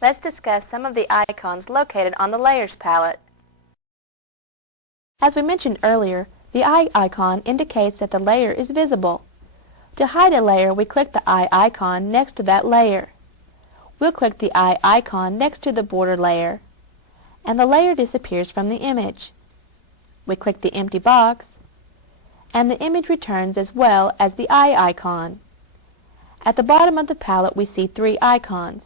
Let's discuss some of the icons located on the Layers palette. As we mentioned earlier, the eye icon indicates that the layer is visible. To hide a layer, we click the eye icon next to that layer. We'll click the eye icon next to the border layer, and the layer disappears from the image. We click the empty box, and the image returns as well as the eye icon. At the bottom of the palette, we see three icons.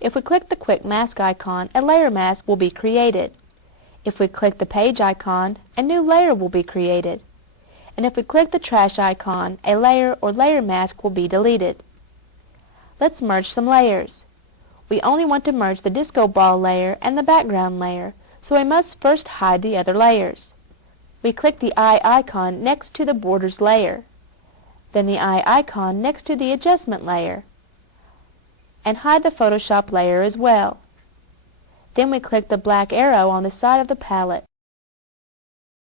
If we click the quick mask icon, a layer mask will be created. If we click the page icon, a new layer will be created. And if we click the trash icon, a layer or layer mask will be deleted. Let's merge some layers. We only want to merge the disco ball layer and the background layer, so we must first hide the other layers. We click the eye icon next to the borders layer, then the eye icon next to the adjustment layer, and hide the Photoshop layer as well. Then we click the black arrow on the side of the palette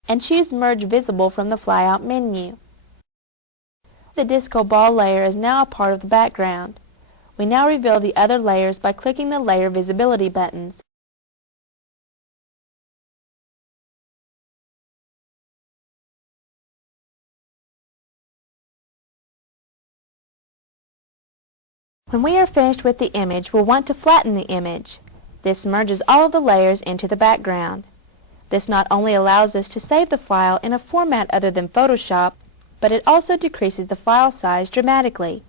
and choose Merge Visible from the flyout menu. The disco ball layer is now a part of the background. We now reveal the other layers by clicking the layer visibility buttons. When we are finished with the image, we'll want to flatten the image. This merges all of the layers into the background. This not only allows us to save the file in a format other than Photoshop, but it also decreases the file size dramatically.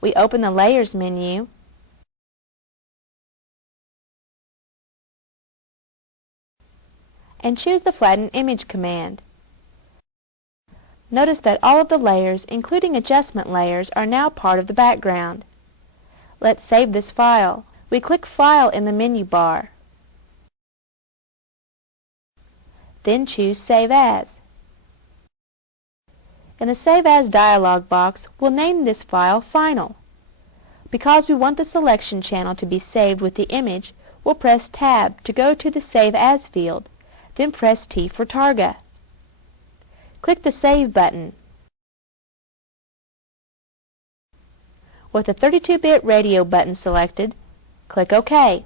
We open the Layers menu and choose the Flatten Image command. Notice that all of the layers, including adjustment layers, are now part of the background. Let's save this file. We click File in the menu bar. Then choose Save As. In the Save As dialog box, we'll name this file Final. Because we want the selection channel to be saved with the image, we'll press Tab to go to the Save As field, then press T for Targa. Click the Save button. With the 32-bit radio button selected, click OK.